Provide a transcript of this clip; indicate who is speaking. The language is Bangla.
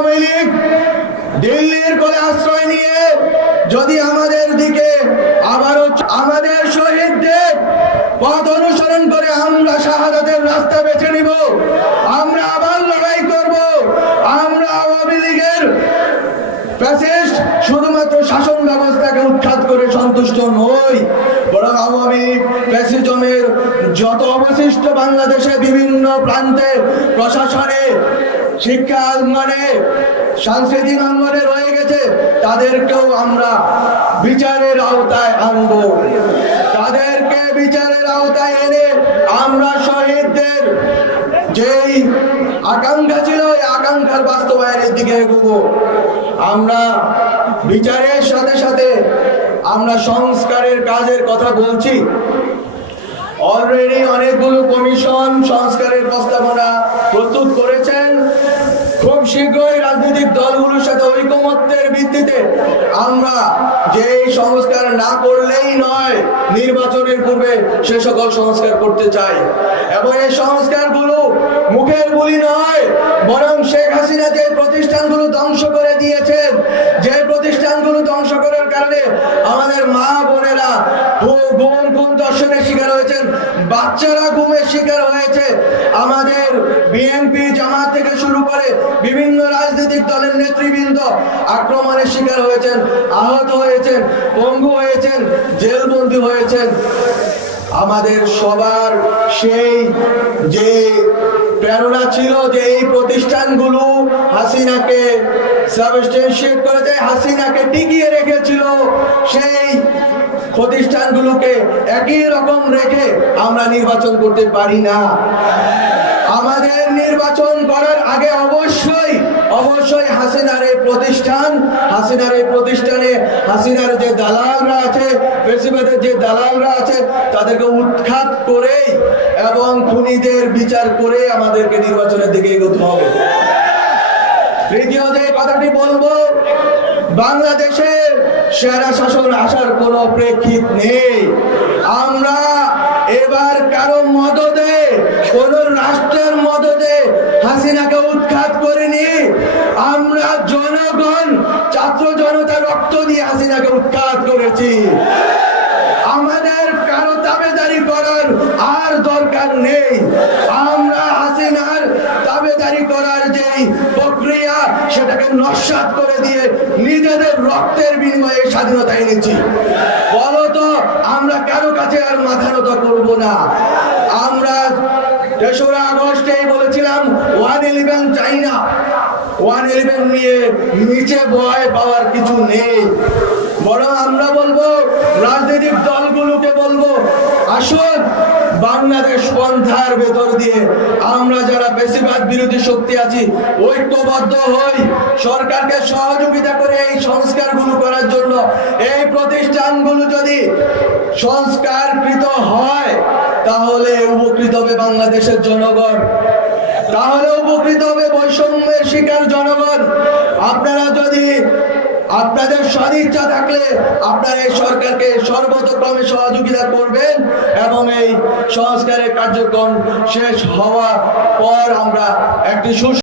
Speaker 1: আওয়ামী লীগ দিল্লির কোলে আশ্রয় নিয়ে যদি আমাদের দিকে আবারও আমাদের শহীদদের পথ অনুসরণ করে আমরা শাহাদাতের রাস্তা বেছে নিব আমরা আবার লড়াই করব আমরা আওয়ামী লীগের ফ্যাসিস্ট শুধুমাত্র শাসন ব্যবস্থাকে উৎখাত করে সন্তুষ্ট নই, বরং আওয়ামী ফ্যাসিজমের যত অবশিষ্ট বাংলাদেশে বিভিন্ন প্রান্তে প্রশাসনে শিক্ষা অঙ্গনে সাংস্কৃতিক অঙ্গনে রয়ে গেছে, তাদেরকেও আমরা বিচারের আওতায় আনব। তাদেরকে বিচারের আওতায় এনে আমরা শহীদদের যেই আকাঙ্ক্ষা ছিল ওই আকাঙ্ক্ষার বাস্তবায়নের দিকে এগোবো। আমরা বিচারের সাথে সাথে আমরা সংস্কারের কাজের কথা বলছি। অলরেডি অনেকগুলো কমিশন সংস্কারের প্রস্তাবনা প্রস্তুত করেছেন। খুব শীঘ্রই রাজনৈতিক দলগুলোর সাথে ঐকমত্যের ভিত্তিতে আমরা যে সংস্কার না করলেই নয়, নির্বাচনের পূর্বে সে সকল সংস্কার করতে চাই। এবং এই সংস্কারগুলো মুখের বুলি নয়, বরং শেখ হাসিনা যে প্রতিষ্ঠানগুলো ধ্বংস করে দিয়েছেন যে প্রতিষ্ঠানগুলো ধ্বংস করার কারণে আমাদের মা বোনেরা ঘু- গুম গুম দর্শনের শিকার হয়েছেন বাচ্চারা গুমের শিকার হয়েছে। আমাদের বিএনপি জামাত থেকে শুরু করে বিভিন্ন রাজনৈতিক দলের নেতৃবৃন্দ আক্রমণের শিকার হয়েছেন, আহত হয়েছেন, পঙ্গু হয়েছেন, জেলবন্দি হয়েছেন। আমাদের সবার সেই যে প্রেরণা ছিল যে এই প্রতিষ্ঠানগুলো হাসিনাকে হাসিনাকে টিকিয়ে রেখেছিল। সেই প্রতিষ্ঠানগুলোকে একই রকম রেখে আমরা নির্বাচন করতে পারি না। আমাদের নির্বাচন করার আগে অবশ্যই অবশ্যই হাসিনার এই প্রতিষ্ঠান, হাসিনার এই প্রতিষ্ঠানে হাসিনার যে দালালরা আছে, ফেসিবাদের যে দালালরা আছে, তাদেরকে উৎখাত করেই এবং খুনিদের বিচার করে আমাদেরকে নির্বাচনের দিকে এগোতে হবে। তৃতীয় যে কথাটি বলব বাংলাদেশে সেরা শাসন আসার কোনো প্রেক্ষিত নেই। আমরা এবার কারও মদদে, কোন রাষ্ট্রের মদদে হাসিনাকে উৎখাত করিনি। আমরা জনগণ, ছাত্র জনতা রক্ত দিয়ে হাসিনাকে উৎখাত করেছি। আমাদের কারও দাবেদারি করার আর দরকার নেই। আমরা হাসিনার দাবেদারি করার যেই প্রক্রিয়া সেটাকে নস্বাত করে দিয়ে নিজেদের রক্তের বিনিময়ে স্বাধীনতা এনেছি। বলতো আমরা কারও কাছে আর মাথা নত করব না। আমরা তেসরা আগস্টেই বলেছিলাম, ওয়ান ইলেভেন চাই না ওয়ান ইলেভেন নিয়ে নিচে ভয় পাওয়ার কিছু নেই। বরং আমরা বলব, রাজনৈতিক দলগুলোকে বলব, আসুন বাংলাদেশ পন্থার ভেতর দিয়ে আমরা যারা বেশিরভাগ বিরোধী শক্তি আছি, ঐক্যবদ্ধ হই, সরকারকে সহযোগিতা করে এই সংস্কারগুলো করার জন্য। এই প্রতিষ্ঠানগুলো যদি সংস্কারকৃত হয়, তাহলে উপকৃত হবে বাংলাদেশের জনগণ। তাহলে উপকৃত হবে বৈষম্যের শিকার জনগণ। আপনারা যদি আপনাদের সদিচ্ছা থাকলে আপনারা এই সরকারকে সর্বতক্রমে সহযোগিতা করবেন এবং এই সংস্কারের কার্যক্রম শেষ হওয়ার পর আমরা একটি